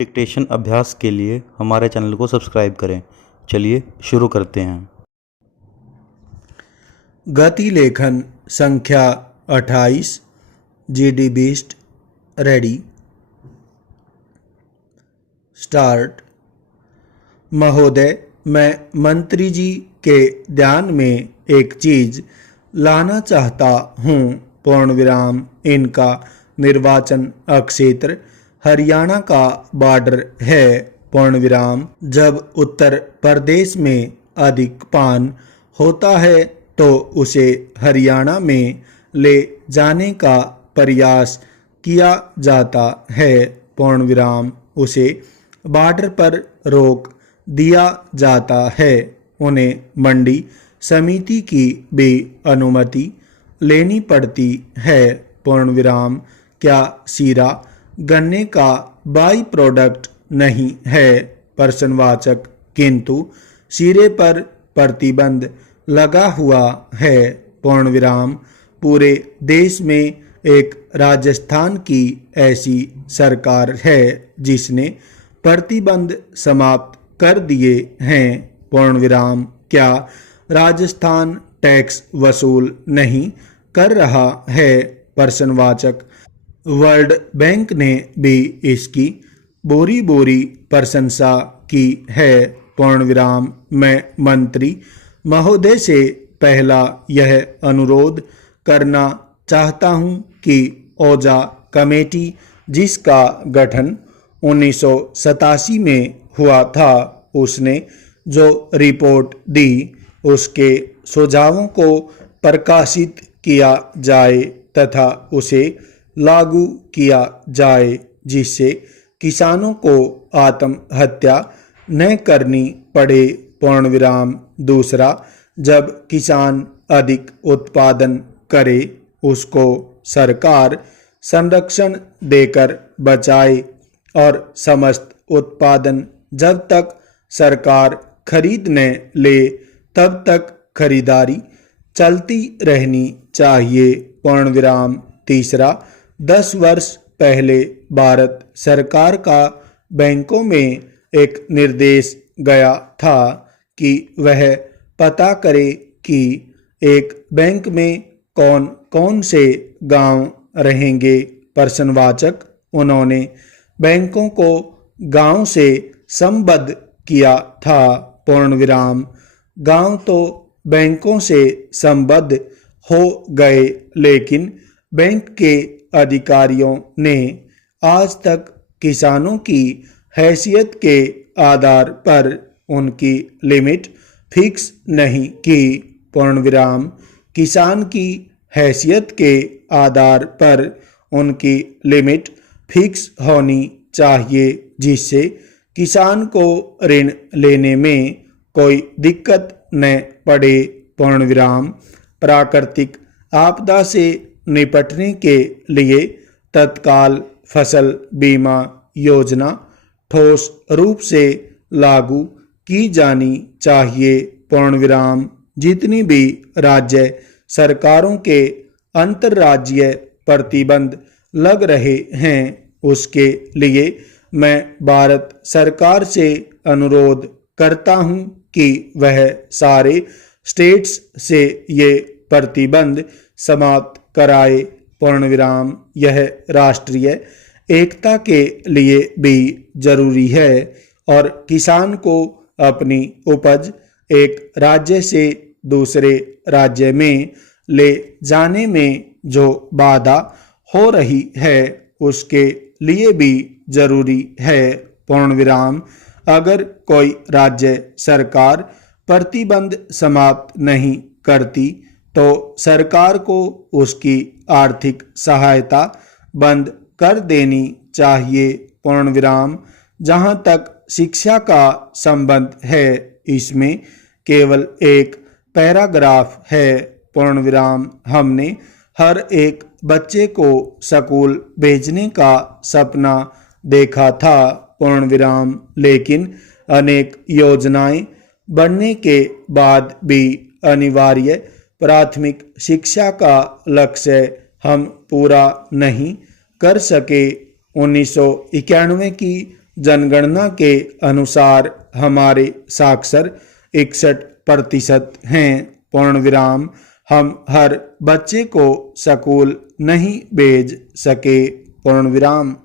Dictation अभ्यास के लिए हमारे चैनल को सब्सक्राइब करें। चलिए शुरू करते हैं। गति लेखन संख्या 28 GD बीस्ट रेडी स्टार्ट। महोदय, मैं मंत्री जी के ध्यान में एक चीज लाना चाहता हूँ। पूर्ण विराम। इनका निर्वाचन क्षेत्र हरियाणा का बॉर्डर है। पूर्ण विराम। जब उत्तर प्रदेश में अधिक पान होता है तो उसे हरियाणा में ले जाने का प्रयास किया जाता है। पूर्ण विराम। उसे बॉर्डर पर रोक दिया जाता है। उन्हें मंडी समिति की भी अनुमति लेनी पड़ती है। पूर्ण विराम। क्या सीरा गन्ने का बाई प्रोडक्ट नहीं है? प्रश्नवाचक। किंतु सीरे पर प्रतिबंध लगा हुआ है। पूर्ण विराम। पूरे देश में एक राजस्थान की ऐसी सरकार है जिसने प्रतिबंध समाप्त कर दिए हैं। पूर्ण विराम। क्या राजस्थान टैक्स वसूल नहीं कर रहा है? प्रश्नवाचक। वर्ल्ड बैंक ने भी इसकी बोरी बोरी प्रशंसा की है। पूर्ण विराम। मैं मंत्री महोदय से पहला यह अनुरोध करना चाहता हूं कि ओझा कमेटी जिसका गठन 1987 में हुआ था, उसने जो रिपोर्ट दी उसके सुझावों को प्रकाशित किया जाए तथा उसे लागू किया जाए जिससे किसानों को आत्महत्या न करनी पड़े। पूर्ण विराम। दूसरा, जब किसान अधिक उत्पादन करे उसको सरकार संरक्षण देकर बचाए और समस्त उत्पादन जब तक सरकार खरीद न ले तब तक खरीदारी चलती रहनी चाहिए। पूर्ण विराम। तीसरा, 10 वर्ष पहले भारत सरकार का बैंकों में एक निर्देश गया था कि वह पता करे कि एक बैंक में कौन कौन से गांव रहेंगे। प्रश्नवाचक। उन्होंने बैंकों को गांव से संबद्ध किया था। पूर्ण विराम। गांव तो बैंकों से संबद्ध हो गए लेकिन बैंक के अधिकारियों ने आज तक किसानों की हैसियत के आधार पर उनकी लिमिट फिक्स नहीं की। पूर्ण विराम। किसान की हैसियत के आधार पर उनकी लिमिट फिक्स होनी चाहिए जिससे किसान को ऋण लेने में कोई दिक्कत न पड़े। पूर्ण विराम। प्राकृतिक आपदा से निपटने के लिए तत्काल फसल बीमा योजना ठोस रूप से लागू की जानी चाहिए। पूर्ण विराम। जितनी भी राज्य सरकारों के अंतर्राज्यीय प्रतिबंध लग रहे हैं उसके लिए मैं भारत सरकार से अनुरोध करता हूं कि वह सारे स्टेट्स से ये प्रतिबंध समाप्त कराए। पूर्ण विराम। यह राष्ट्रीय एकता के लिए भी जरूरी है और किसान को अपनी उपज एक राज्य से दूसरे राज्य में ले जाने में जो बाधा हो रही है उसके लिए भी जरूरी है। पूर्ण विराम। अगर कोई राज्य सरकार प्रतिबंध समाप्त नहीं करती तो सरकार को उसकी आर्थिक सहायता बंद कर देनी चाहिए। पूर्ण विराम। जहाँ तक शिक्षा का संबंध है इसमें केवल एक पैराग्राफ है। पूर्ण विराम। हमने हर एक बच्चे को स्कूल भेजने का सपना देखा था। पूर्ण विराम। लेकिन अनेक योजनाएं बनने के बाद भी अनिवार्य प्राथमिक शिक्षा का लक्ष्य हम पूरा नहीं कर सके। 1991 की जनगणना के अनुसार हमारे साक्षर 61% हैं, पूर्ण विराम। हम हर बच्चे को स्कूल नहीं भेज सके, पूर्ण विराम।